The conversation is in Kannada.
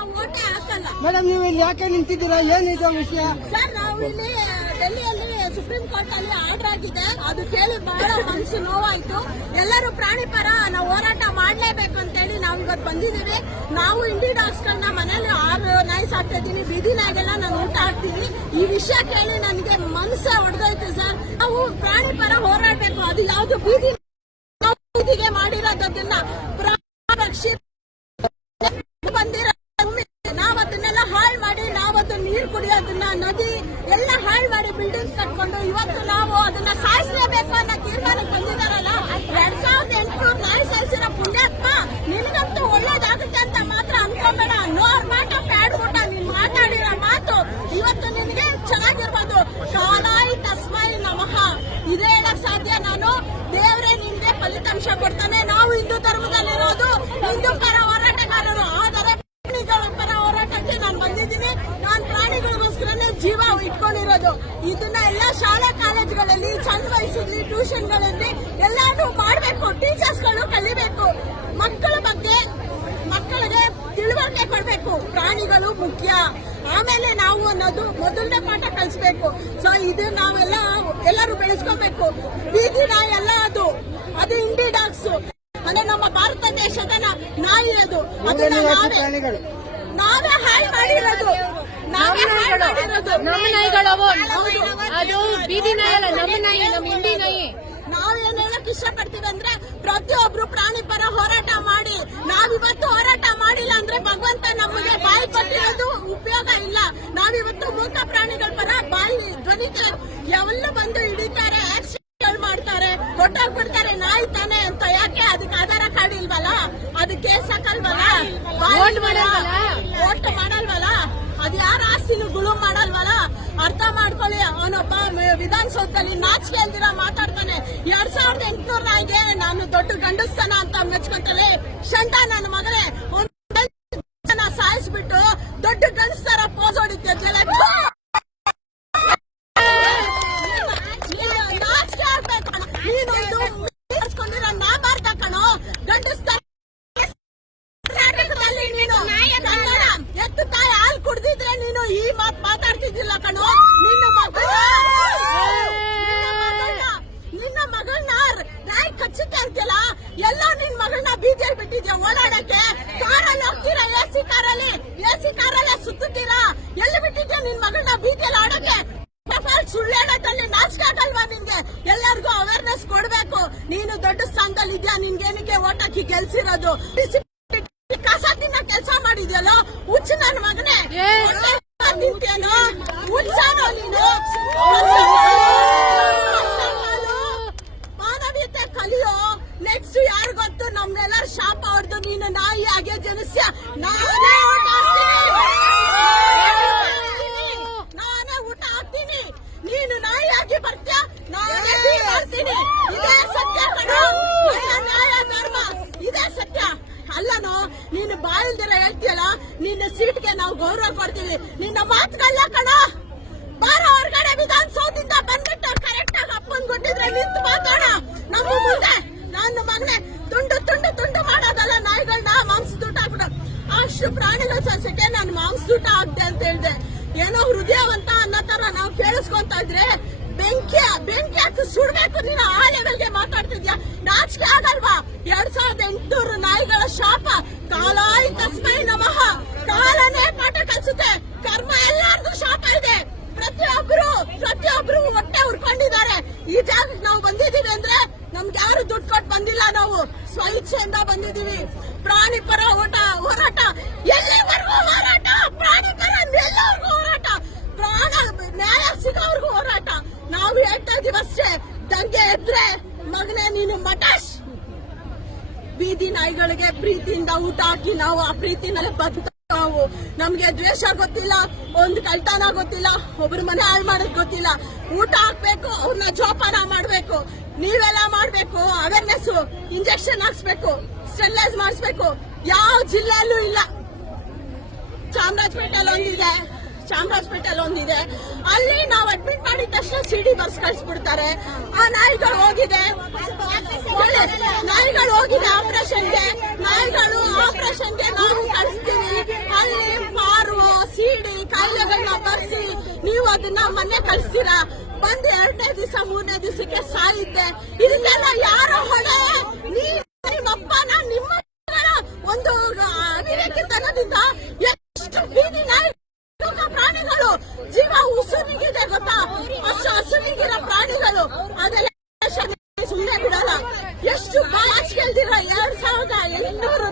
ನಾವು ಓಟೇ ಹಾಕಲ್ಲ. ಮೇಡಮ್ ನೀವು ಇಲ್ಲಿ ಯಾಕೆ ನಿಂತಿದ್ದೀರಾ, ಏನಿದೆ ವಿಷಯ? ಸರ್ ನಾವು ಇಲ್ಲಿ ಡೆಲ್ಲಿಯಲ್ಲಿ ಸುಪ್ರೀಂ ಕೋರ್ಟ್ ಅಲ್ಲಿ ಆರ್ಡರ್ ಆಗಿದೆ, ಅದು ಕೇಳಿ ಬಹಳ ಮನಸ್ಸು ನೋವಾಯ್ತು. ಎಲ್ಲರೂ ಪ್ರಾಣಿ ಪರ ನಾವು ಹೋರಾಟ ಮಾಡ್ಲೇಬೇಕು ಅಂತ ಹೇಳಿ ನಾವು ಇವತ್ತು ಬಂದಿದ್ದೀವಿ. ನಾವು ಇಂಡಿ ಡಾಗ್ಸ್ ಗಳನ್ನ ಮನೇಲಿ 6 ನಾಯಿ ಸಾಕ್ತಾ ಇದ್ದೀನಿ, ಬೀದಿ ನಾಯಿಗಳನ್ನ ನಾನು ಊಟ ಹಾಕ್ತೀನಿ. ಈ ವಿಷಯ ಕೇಳಿ ನನಗೆ ಮನಸ್ಸೇ ಹೊಡೆದೋಯ್ತು ಸರ್. ನಾವು ಪ್ರಾಣಿ ಪರ ಹೋರಾಡಬೇಕು. ಅದು ಯಾವ್ದು ಬೀದಿಗೆ ಮಾಡಿರೋದನ್ನ ಬಂದಿರೋ ನಾವದನ್ನೆಲ್ಲ ಹಾಳು ಮಾಡಿ, ನಾವದು ನೀರು ಕುಡಿಯೋದನ್ನ, ನದಿ ಎಲ್ಲ ಹಾಳು ಮಾಡಿ ಬಿಲ್ಡಿಂಗ್ ಕಟ್ಕೊಂಡು ಇವತ್ತು ನಾವು ಅದನ್ನ ಸಾಯಿಸಲೇಬೇಕು ಅನ್ನೋ ತೀರ್ಮಾನಕ್ಕೆ ಬಂದಿದಾರಲ್ಲ. 2800 ನಾಯಿ ಸಾಯಿಸಿರೋ ಪುಣ್ಯಾತ್ಮ, ನಿನಗಂತೂ ಒಳ್ಳೇದಾಗುತ್ತೆ ಅಂತ ಮಾತ್ರ ಅನ್ಕೊಂಬೇಡ. ನೋರ್ ಮಾಟ ಪ್ಯಾಡ್ಬಿಟ್ಟ ನೀನ್ ಮಾತಾಡಿರೋ ಮಾತು ಇವತ್ತು ನಿನಗೆ ಚೆನ್ನಾಗಿರ್ಬೋದು. ಕಾಲಾಯಿ ತಸ್ಮೈ ನಮಃ ಇದೇ ಹೇಳಕ್ ಸಾಧ್ಯ ನಾನು. ದೇವರೇ ನಿನ್ಗೆ ಫಲಿತಾಂಶ ಕೊಡ್ತಾನೆ. ನಾವು ಹಿಂದೂ ಧರ್ಮದಲ್ಲಿರೋದು, ಹಿಂದೂ ಪರ ಹೋರಾಟಗಾರರು. ಆದರೆ ಪ್ರಾಣಿಗಳ ಪರ ಹೋರಾಟಕ್ಕೆ ನಾನು ಬಂದಿದ್ದೀನಿ. ನಾನು ಪ್ರಾಣಿಗಳಿಗೋಸ್ಕರನೇ ಜೀವ ಇಟ್ಕೊಂಡಿರೋದು. ಇದನ್ನ ಎಲ್ಲ ಶಾಲಾ ಕಾಲೇಜುಗಳಲ್ಲಿ, ಸಣ್ಣ ವಯಸ್ಸಲ್ಲಿ ಟ್ಯೂಷನ್ಗಳಲ್ಲಿ ಎಲ್ಲಾನು ಮಾಡಬೇಕು. ಟೀಚರ್ಸ್ಗಳು ಕಲಿಬೇಕು. ಮಕ್ಕಳ ಬಗ್ಗೆ ಮಕ್ಕಳಿಗೆ ತಿಳುವಳಿಕೆ ಕೊಡಬೇಕು. ಪ್ರಾಣಿಗಳು ಮುಖ್ಯ, ಆಮೇಲೆ ನಾವು ಅನ್ನೋದು ಮೊದಲನೇ ಪಾಠ ಕಲಿಸಬೇಕು. ಸೊ ಇದು ನಾವೆಲ್ಲ ಎಲ್ಲರೂ ಬೆಳೆಸ್ಕೋಬೇಕು. ಬೀದಿ ನಾಯಿ ಎಲ್ಲ ಅದು ಇಂಡಿ ಡಾಗ್ಸ್ ಅಂದ್ರೆ ನಮ್ಮ ಭಾರತ ದೇಶದ ನಾಯಿ. ಅದನ್ನ ನಾವೇ ಹಾಳು ಮಾಡಿರೋದು. ನಮ್ಮ ನಾಯಿಗಳವು, ಅದು ಬೀದಿ ನಾಯಿ ಅಲ್ಲ, ನಮ್ಮ ನಾಯಿ, ನಮ್ಮ ಇಂಡಿ ನಾಯಿ. ನಾವೇನ್ ಹೇಳಕ್ ಇಷ್ಟಪಡ್ತೀವಿ ಅಂದ್ರೆ ಪ್ರತಿಯೊಬ್ರು ಪ್ರಾಣಿ ಪರ ಹೋರಾಟ ಮಾಡಿ. ನಾವಿವತ್ತು ಹೋರಾಟ ಮಾಡಿಲ್ಲ ಅಂದ್ರೆ ಭಗವಂತ ನಮಗೆ ಬಾಯಿ ಕೊಟ್ಟಿರೋದು ಉಪಯೋಗ ಇಲ್ಲ. ನಾವಿವತ್ತು ಮೂಕ ಪ್ರಾಣಿಗಳ ಪರ ಬಾಯಿ ಧ್ವನಿಗೆ ಎಲ್ಲ ಬಂದು ಹಿಡಿತಾರೆ, ಆಕ್ಸಿಡೆಂಟ್ ಮಾಡ್ತಾರೆ, ಹೊಟ್ಟೋಗ್ಬಿಡ್ತಾರೆ. ನಾಯಿ ತಾನೆ ಅಂತ ಯಾಕೆ ಅದಕ್ಕೆ ಆಧಾರ ಕಾರ್ಡ್ ಇಲ್ವಲ್ಲ, ಅದಕ್ಕೆ ಕೇಸ್ ಹಾಕಲ್ವಲ್ಲ, ಓಟ್ ಮಾಡಲ್ವಲ್ಲ, ಅದ್ ಯಾರ ಆಸ್ತಿನೂ ಗುಳು ಮಾಡಲ್ವಲ್ಲ. ಅರ್ಥ ಮಾಡ್ಕೊಳ್ಳಿ. ಅವನೊಬ್ಬ ವಿಧಾನಸೌಧದಲ್ಲಿ ನಾಚಿಕೆ ಇಲ್ದಿರ ಮಾತಾಡ್ತಾನೆ. 2800 ನಾಯಿಗೆ ನಾನು ದೊಡ್ಡ ಗಂಡಸ್ತನ ಅಂತ ಮೆಚ್ಕೊಂತಾನೆ. ಶಂಟ ನನ್ನ ಮಗನೇ ಸಾಯಿಸ್ಬಿಟ್ಟು ದೊಡ್ಡ ಗಂಡಸ್ತರ ಪೋಸ್ ಹೊಡಿತೀಯ. ನಾಚಿಕೆ ಆಗ್ಬೇಕು. ನೀನೊಂದು ಮೆಚ್ಕೊಂಡಿರೋ ನಾಬಾರ್ದ ಕಣೋ ಗಂಡಸ್ತರ. ನೀನು ಎತ್ತು ತಾಯಿ ಹಾಲು ಕುಡ್ದಿದ್ರೆ ನೀನು ಈ ಮಾತು ಮಾತಾಡ್ತಿದ್ದಿಲ್ಲ ಕಣೋ. ನಿನ್ನ ಮಗಳನ್ನ ನಾಯಿ ಕಚ್ಚುತ್ತೆ ಅಂತಿಲ್ಲ. ಎಲ್ಲ ನಿನ್ ಮಗಳನ್ನ ಬೀದಿಯಲ್ಲಿ ಬಿಟ್ಟಿದ್ಯಾ ಓಡಾಡಕ್ಕೆ. ಕಾರಲ್ಲಿ ಹೋಗ್ತೀರಾ, ಎಸಿ ಕಾರಲ್ಲೇ ಸುತ್ತೀರಾ. ಎಲ್ಲಿ ಬಿಟ್ಟಿದ್ಯಾ ನಿನ್ ಮಗಳನ್ನ ಬೀದಿಯಲ್ಲಿ ಆಡಕ್ಕೆ? ಸುಳ್ಳು ಹೇಳೋದ್ರಲ್ಲಿ ನಾಚಿಕೆ ಆಗಲ್ವಾ ನಿನ್ಗೆ? ಎಲ್ಲರಿಗೂ ಅವೇರ್ನೆಸ್ ಕೊಡ್ಬೇಕು. ನೀನು ದೊಡ್ಡ ಸ್ಥಾನದಲ್ಲಿ ಇದ್ಯಾ, ನಿನ್ಗೇನಕ್ಕೆ ಓಟ್ ಹಾಕಿ ಗೆಲ್ಸಿರೋದು? ಕಸ ತಿನ್ನ ಕೆಲಸ ಮಾಡಿದ್ಯಲ್ಲೋ ಹುಚ್ಚ ನನ್ನ ಮಗನೇ. ತಿಂತೇನೋ ಹುಚ್ಚಾನೋ ನೀನು? ಮಾನವೀಯತೆ ಕಲಿಯೋ. ನೆಕ್ಸ್ಟ್ ಯಾರು ಗೊತ್ತು? ನಮ್ಗೆಲ್ಲರ ಶಾಪ ಹೊಡೆದು ನೀನು ನಾಯಿ ಹಾಗೆ ಜನಿಸ್ಯ. ನಾನೇ ಊಟ ಹಾಕ್ತೀನಿ, ನೀನು ನಾಯಿ ಆಗಿ ಬರ್ತೀಯ, ನಾನೇ ಮಾಡ್ತೀನಿ. ಇದೇ ಸತ್ಯ ಕಣೋ. ನ್ಯಾಯ ಧರ್ಮ ಇದೇ ಸತ್ಯ. ಅಲ್ಲನೋ ನೀನು ಬಾಯಿಲ್ದಿರ ಹೇಳ್ತೀಯಲ್ಲ, ನಿನ್ನ ಸೀಟ್ಗೆ ನಾವು ಗೌರವ ಕೊಡ್ತೀವಿ. ನಿನ್ನ ಮಾತುಗಳಲ್ಲ ಕಣೋ. ಬಾರ ಹೊರಗಡೆ ವಿಧಾನಸೌಧದಿಂದ ಬಂದ್ಬಿಟ್ಟು ಕರೆಕ್ಟ್ ಆಗಿ ಅಪ್ಪನ್ ಕೊಟ್ಟಿದ್ರೆ ನಿಂತು ಮಾತಾಡ ನಮ್ಮ ಮುಂದೆ. ನನ್ನ ಮಗನೇ ತುಂಡು ಮಾಡೋದಲ್ಲ ನಾಯಿಗಳನ್ನ ಮಾಂಸದೂಟ ಹಾಕ್ಬಿಡ. ಅಷ್ಟು ಪ್ರಾಣಿಗಳ ಸಸ್ಯಕ್ಕೆ ನಾನು ಮಾಂಸದೂಟ ಹಾಕ್ದೆ ಅಂತ ಹೇಳ್ದೆ. ಏನೋ ಹೃದಯವಂತ ಅನ್ನೋ ತರ ನಾವು ಕೇಳಿಸ್ಕೊಂತ ಇದ್ರೆ ಬೆಂಕಿ ಹಾಕಿ ಸುಡ್ಬೇಕು. ನೀನು ಆ ಲೆವೆಲ್ಗೆ ಮಾತಾಡ್ತಿದ್ಯಾ? ನಾಚಿಕೆ ಆಗಲ್ವಾ? 2800 ನಾಯಿಗಳ ಶಾಪ. ಕಾಲಾಯಿ ತಸ್ಮೈ ನಮಃ. ಕಾಲನೇ ಪಾಠ ಕಲಿಸುತ್ತೆ. ಕರ್ಮ ಎಲ್ಲಾರ್ದು ಶಾಪ ಇದೆ. ಪ್ರತಿಯೊಬ್ರು ಹೊಟ್ಟೆ ಉರ್ಕೊಂಡಿದ್ದಾರೆ. ಈ ಜಾಗಕ್ಕೆ ನಾವು ಬಂದಿದೀವಿ ಅಂದ್ರೆ ನಮ್ಗೆ ಯಾರು ದುಡ್ಡು ಕೊಟ್ಟು ಬಂದಿಲ್ಲ. ನಾವು ಸ್ವಇಚ್ಛೆಯಿಂದ ಬಂದಿದೀವಿ. ಪ್ರಾಣಿ ಪರ ಹೋರಾಟ ಎಲ್ಲಿವರೆಗೂ ಹೋರಾಟ. ಪ್ರಾಣಿ ಪರ ಎಲ್ಲರಿಗೂ ಹೋರಾಟ. ಪ್ರಾಣ ನ್ಯಾಯ ಸಿಗೋವರೆಗೂ ಹೋರಾಟ. ನಾವು ಹೇಳ್ತಾ ಇದೀವಿ ಅಷ್ಟೇ. ದಂಗೆ ಎದ್ರೆ ಮಗನೇ ನೀನು ಮಟಾಶ್. ಬೀದಿ ನಾಯಿಗಳಿಗೆ ಪ್ರೀತಿಯಿಂದ ಊಟ ಹಾಕಿ ನಾವು ಆ ಪ್ರೀತಿನಲ್ಲೇ ಬದುಕ. ನಮ್ಗೆ ದ್ವೇಷ ಗೊತ್ತಿಲ್ಲ, ಒಂದು ಕಳ್ತನ ಗೊತ್ತಿಲ್ಲ, ಒಬ್ರು ಮನೆ ಹಾಳು ಮಾಡೋದ್ ಗೊತ್ತಿಲ್ಲ. ಊಟ ಹಾಕ್ಬೇಕು, ಅವ್ರನ್ನ ಜೋಪಾನ ಮಾಡ್ಬೇಕು. ನೀವೆಲ್ಲ ಮಾಡ್ಬೇಕು. ಅವೇರ್ನೆಸ್, ಇಂಜೆಕ್ಷನ್ ಹಾಕ್ಸ್ಬೇಕು, ಸ್ಟೆರಿಲೈಸ್ ಮಾಡಿಸ್ಬೇಕು. ಯಾವ ಜಿಲ್ಲೆಯಲ್ಲೂ ಇಲ್ಲ. ಚಾಮರಾಜಪೇಟೆಲ್ ಒಂದಿದೆ. ಅಲ್ಲಿ ನಾವು ಅಡ್ಮಿಟ್ ಮಾಡಿದ ತಕ್ಷಣ ಸಿಡಿ ಬರ್ಸ್ ಕಳಿಸ್ಬಿಡ್ತಾರೆ. ಆ ನಾಯಿಗಳು ಹೋಗಿದೆ ಆಪರೇಷನ್ಗೆ ನಾವು ಕಳಿಸ್ತೀವಿ. ಅಲ್ಲಿ ಅದನ್ನ ಮನೆ ಕಳಿಸ್ತೀರಾ? ಬಂದು 2ನೇ ದಿವಸ 3ನೇ ದಿವಸಕ್ಕೆ ಸಾಯಿದ್ದೆ. ಇದನ್ನೆಲ್ಲ ಯಾರೋ ಹೊಣೆ? ನಿಮ್ಮಪ್ಪನ ನಿಮ್ಮ ಒಂದು ಅವಿವೇಕಿತನದಿಂದ ಎಷ್ಟು ಬೀದಿ ನಾಯಿ ಪ್ರಾಣಿಗಳು ಜೀವ ಉಸುನಿಗಿದೆ ಗೊತ್ತಾ? ಅಷ್ಟು ಹಸುನಿಗಿರೋ ಪ್ರಾಣಿಗಳು ಅದೆಲ್ಲ ಸುಮ್ಮನೆ ಬಿಡಲ್ಲ. ಎಷ್ಟು ಬಾಚ್ ಕೇಳ್ದಿರ 2800